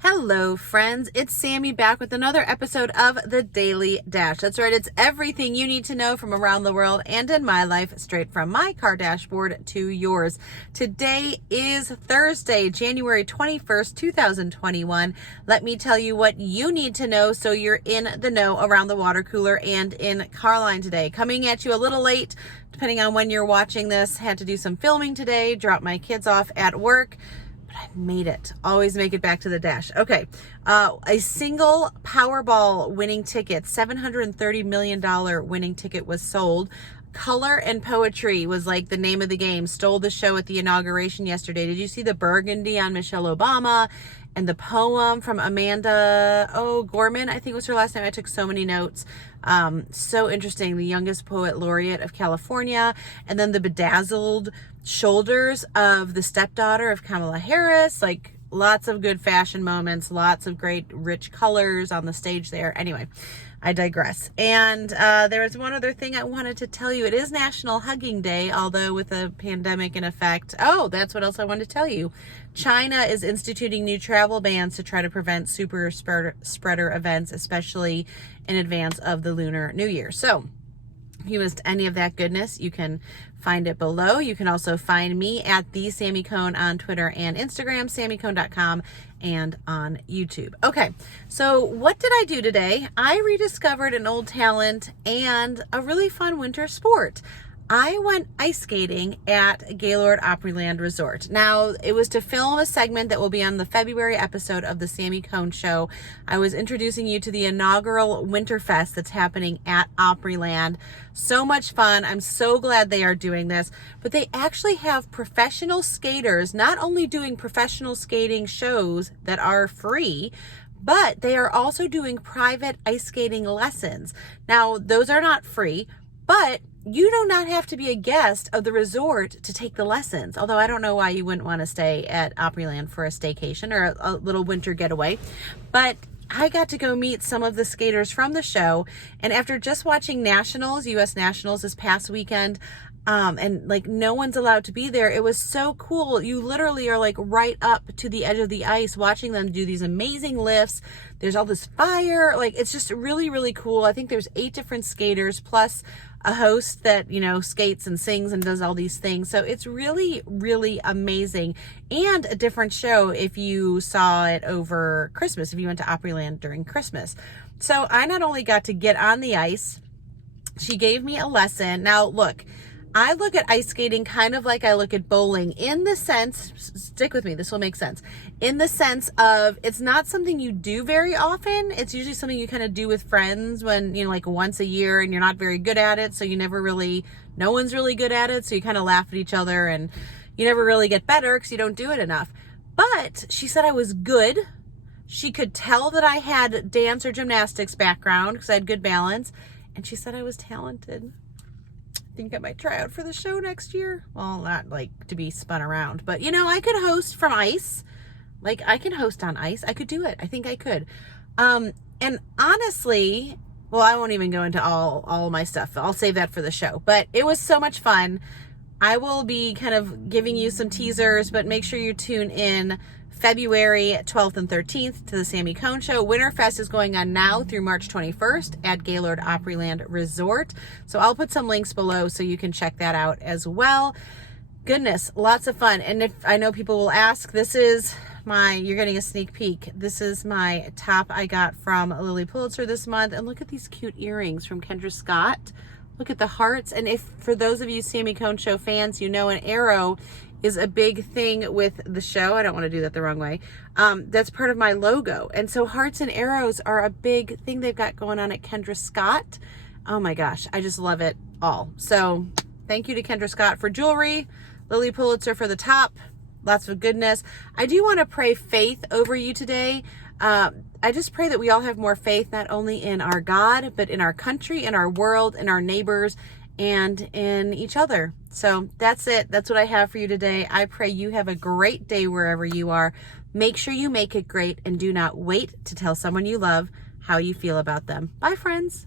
Hello, friends. It's Sami back with another episode of The Daily Dash. That's right. It's everything you need to know from around the world and in my life, straight from my car dashboard to yours. Today is Thursday, January 21st, 2021. Let me tell you what you need to know so you're in the know around the water cooler and in Carline today. Coming at you a little late, depending on when you're watching this. Had to do some filming today, drop my kids off at work. I made it. Always make it back to the dash. Okay. A single Powerball winning ticket, $730 million winning ticket was sold. Color and Poetry was like the name of the game. Stole the show at the inauguration yesterday. Did you see the burgundy on Michelle Obama and the poem from Amanda Gorman? I think was her last name. I took so many notes. So interesting. The youngest poet laureate of California. And then the bedazzled shoulders of the stepdaughter of Kamala Harris. Like lots of good fashion moments, lots of great rich colors on the stage there. Anyway, I digress. And there was one other thing I wanted to tell you. It is National Hugging Day, although with a pandemic in effect. Oh, that's what else I wanted to tell you. China is instituting new travel bans to try to prevent super spreader events, especially in advance of the Lunar New Year. So if you missed any of that goodness, you can find it below. You can also find me at the Sami Cone on Twitter and Instagram, samicone.com, and on YouTube. Okay, so what did I do today? I rediscovered an old talent and a really fun winter sport. I went ice skating at Gaylord Opryland Resort. Now, it was to film a segment that will be on the February episode of the Sami Cone Show. I was introducing you to the inaugural Winterfest that's happening at Opryland. So much fun. I'm so glad they are doing this. But they actually have professional skaters, not only doing professional skating shows that are free, but they are also doing private ice skating lessons. Now, those are not free, but you do not have to be a guest of the resort to take the lessons. Although I don't know why you wouldn't want to stay at Opryland for a staycation or a little winter getaway. But I got to go meet some of the skaters from the show. And after just watching Nationals, U.S. Nationals this past weekend, and like no one's allowed to be there. It was so cool. You literally are like right up to the edge of the ice watching them do these amazing lifts. There's all this fire. Like it's just really, really cool. I think there's 8 different skaters plus a host that, you know, skates and sings and does all these things. So it's really, really amazing and a different show if you saw it over Christmas, if you went to Opryland during Christmas. So I not only got to get on the ice, she gave me a lesson. Now look, I look at ice skating kind of like I look at bowling in the sense, stick with me, this will make sense, in the sense of it's not something you do very often. It's usually something you kind of do with friends when, you know, like once a year and you're not very good at it. So you never really, no one's really good at it. So you kind of laugh at each other and you never really get better because you don't do it enough. But she said I was good. She could tell that I had dance or gymnastics background because I had good balance. And she said I was talented. Think I might try out for the show next year. Well, not like to be spun around, but you know, I could host from ice. Like I can host on ice. I could do it. I think I could. And honestly, well, I won't even go into all my stuff. I'll save that for the show, but it was so much fun. I will be kind of giving you some teasers, but make sure you tune in February 12th and 13th to the Sami Cone Show. Winterfest is going on now through March 21st at Gaylord Opryland Resort. So I'll put some links below so you can check that out as well. Goodness, lots of fun. And if I know people will ask, this is you're getting a sneak peek. This is my top I got from Lily Pulitzer this month. And look at these cute earrings from Kendra Scott. Look at the hearts. And if for those of you Sami Cone Show fans, you know an arrow is a big thing with the show. I don't want to do that the wrong way. That's part of my logo. And so hearts and arrows are a big thing they've got going on at Kendra Scott. Oh my gosh, I just love it all. So thank you to Kendra Scott for jewelry, Lily Pulitzer for the top, lots of goodness. I do want to pray faith over you today. I just pray that we all have more faith, not only in our God, but in our country, in our world, in our neighbors, and in each other. So that's it. That's what I have for you today. I pray you have a great day wherever you are. Make sure you make it great and do not wait to tell someone you love how you feel about them. Bye, friends.